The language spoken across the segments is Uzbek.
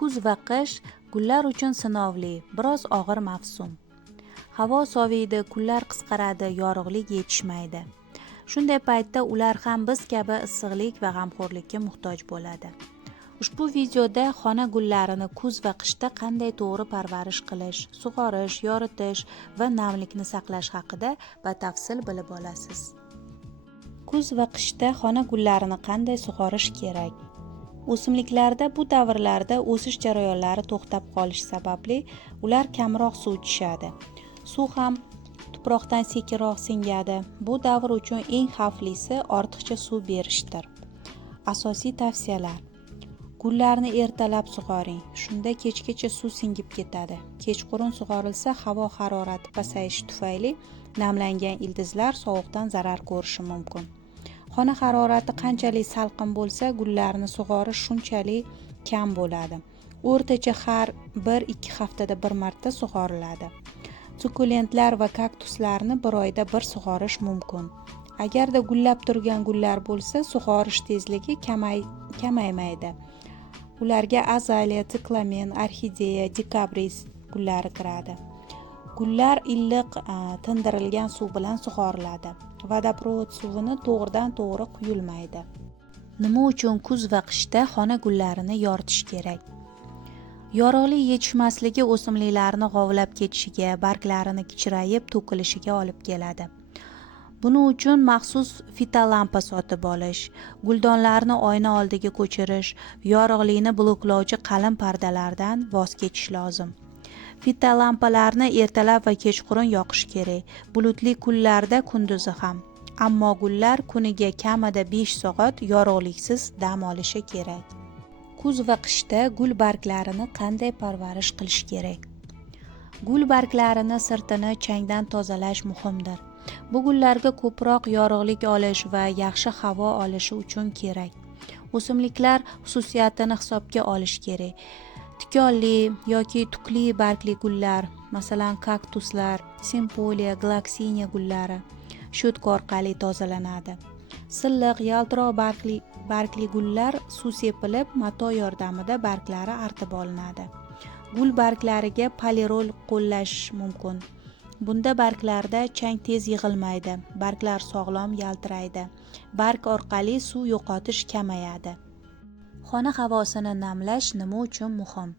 Kuz va qish gullar uchun sinovli, biroz og'ir mavsum. Havo soviydi, kunlar qisqaradi, yorug'lik yetishmaydi. Shunday paytda ular ham biz kabi issiqlik va g'amxo'rlikka muhtoj bo'ladi. Ushbu videoda xona gullarini kuz va qishda qanday to'g'ri parvarish qilish, sug'orish, yoritish va namlikni saqlash haqida batafsil bilib olasiz. Kuz va qishda xona gullarini qanday sug'orish kerak? O'simliklarda bu davrlarda o'sish jarayonlari to'xtab qolishi sababli ular kamroq suv ichishadi. Suv ham tuproqdan sekinroq singadi. Bu davr uchun eng xavflisi ortiqcha suv berishdir. Asosiy tavsiyalar: gullarni ertalab sug'oring, shunda kechgacha suv singib ketadi. Kechqurun sug'orilsa havo harorati pasayishi tufayli namlangan ildizlar sovuqdan zarar ko'rishi mumkin. Xona harorati qanchalik salqin bo'lsa, gullarni sug'orish shunchalik kam bo'ladi. O'rtacha har 1-2 haftada bir marta sug'oriladi. Sukulentlar va kaktuslarni bir oyda bir sug'orish mumkin. Agarda gullab turgan gullar bo'lsa, sug'orish tezligi kamaymaydi. Ularga azaliya, siklamen, orxideya, dekabris gullari kiradi. Gullar iliq, tindirilgan suv bilan sug'oriladi. Vodoprovod suvini to'g'ridan to'g'ri quyilmaydi. Nima uchun kuz va qishda xona gullarini yoritish kerak? Yorug'lik yetishmasligi o'simliklarni g'ovlab ketishiga, barglarini kichrayib to'kilishiga olib keladi. Buning uchun maxsus fitolampa sotib olish, guldonlarni oyna oldiga ko'chirish, yorug'likni bloklovchi qalin pardalardan voz kechish lozim. Fitolampalarni ertalab va kechqurun yoqish kerak. Bulutli kunlarda kunduzi ham. Ammo gullar kuniga kamida 5 soat yorug'liksiz dam olishi kerak. Kuz va qishda gul barglarini qanday parvarish qilish kerak? Gul barglarini sirtini changdan tozalash muhimdir. Bu gullarga ko'proq yorug'lik olish va yaxshi havo olishi uchun kerak. O'simliklar xususiyatini hisobga olish kerak. Tikonli yoki tukli bargli gullar, masalan kaktuslar, simpoliya, glaksiniya gullari sho'tka orqali tozalanadi. Silliq, yaltiroq bargli gullar suv sepilib, mato yordamida barglari artib olinadi. Gul barglariga polirol qo'llash mumkin. Bunda barglarda chang tez yig'ilmaydi, barglar sog'lom yaltiraydi. Barg orqali suv yo'qotish kamayadi. Xona havosini namlash nima uchun muhim?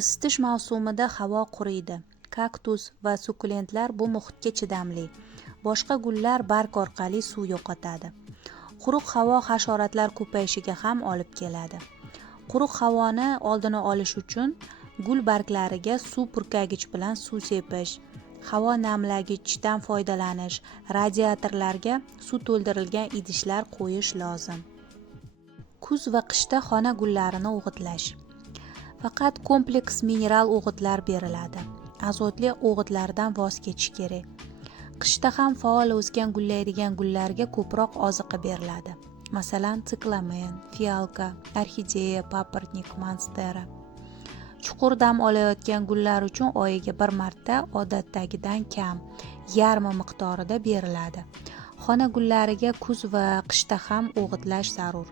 Isitish mavsumida havo quriydi. Kaktus va sukulentlar bu muhitga chidamli. Boshqa gullar barg orqali suv yo'qotadi. Quruq havo hasharotlar ko'payishiga ham olib keladi. Quruq havoni oldini olish uchun gul barglariga suv purkagich bilan suv sepish, havo namlagichdan foydalanish, radiatorlarga suv to'ldirilgan idishlar qo'yish lozim. Kuz va qishda xona gullarini o'g'itlash. Faqat kompleks mineral o'g'itlar beriladi. Azotli o'g'itlardan voz kechish kerak. Qishda ham faol o'sgan gullaydigan gullarga ko'proq oziqa beriladi. Masalan, siklamen, fiyalka, orxideya, paprotnik, monstera. Chuqur dam olayotgan gullar uchun oyiga bir marta, odatdagidan kam, yarmi miqdorida beriladi. Xona gullariga kuz va qishda ham o'g'itlash zarur.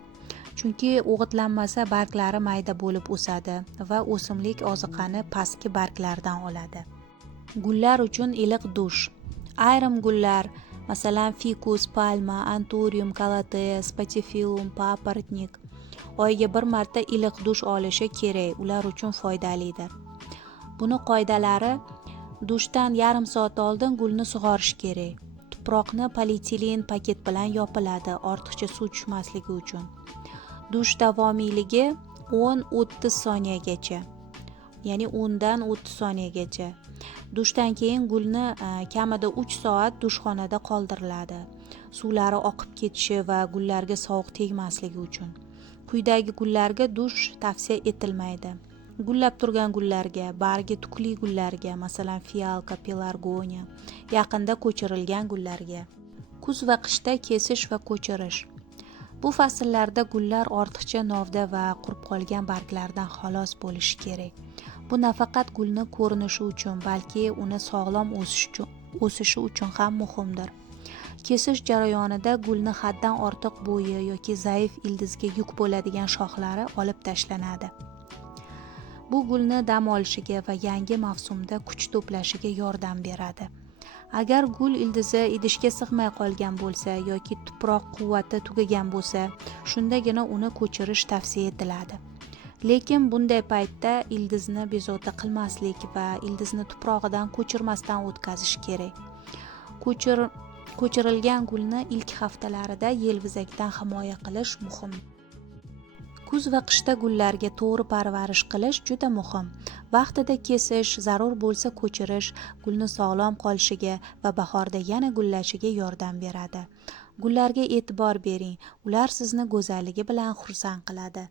Chunki o'g'itlanmasa barglari mayda bo'lib o'sadi va o'simlik oziqani pastki barglardan oladi. Gullar uchun iliq dush. Ayrim gullar, masalan fikus, palma, anturium, kalatea, spatifilum, paprotnik oyiga bir marta iliq dush olishi kerak. Ular uchun foydalidir. Buni qoidalari: dushdan yarim soat oldin gulni sug'orish kerak. Tuproqni polietilen paket bilan yopiladi, ortiqcha suv tushmasligi uchun. Dush davomiyligi 10-30 soniyagacha, ya'ni 10 dan 30 soniyagacha. Dushdan keyin gulni kamida 3 soat dushxonada qoldiriladi. Suvlari oqib ketishi va gullarga sovuq tegmasligi uchun. Quyidagi gullarga dush tavsiya etilmaydi. Gullab turgan gullarga, bargi tukli gullarga, masalan fiyalka, pelargoniya, yaqinda ko'chirilgan gullarga. Kuz va qishda kesish va ko'chirish. Bu fasllarda gullar ortiqcha novda va qurib qolgan barglardan xalos bo'lishi kerak. Bu nafaqat gulni ko'rinishi uchun, balki uni sog'lom o'sishi uchun ham muhimdir. Kesish jarayonida gulni haddan ortiq bo'yi yoki zaif ildizga yuk bo'ladigan shoxlari olib tashlanadi. Bu gulni dam olishiga va yangi mavsumda kuch to'plashiga yordam beradi. Agar gul ildizi idishga sig'may qolgan bo'lsa yoki tuproq quvvati tugagan bo'lsa, shundagina uni ko'chirish tavsiya etiladi. Lekin bunday paytda ildizni bezovta qilmaslik va ildizni tuprog'idan ko'chirmasdan o'tkazish kerak. Ko'chirilgan gulni ilk haftalarida yelvizakdan himoya qilish muhim. Kuz va qishda gullarga to'g'ri parvarish qilish juda muhim. Vaqtida kesish, zarur bo'lsa ko'chirish gulni sog'lom qolishiga va bahorda yana gullashiga yordam beradi. Gullarga e'tibor bering, ular sizni go'zalligi bilan xursand qiladi.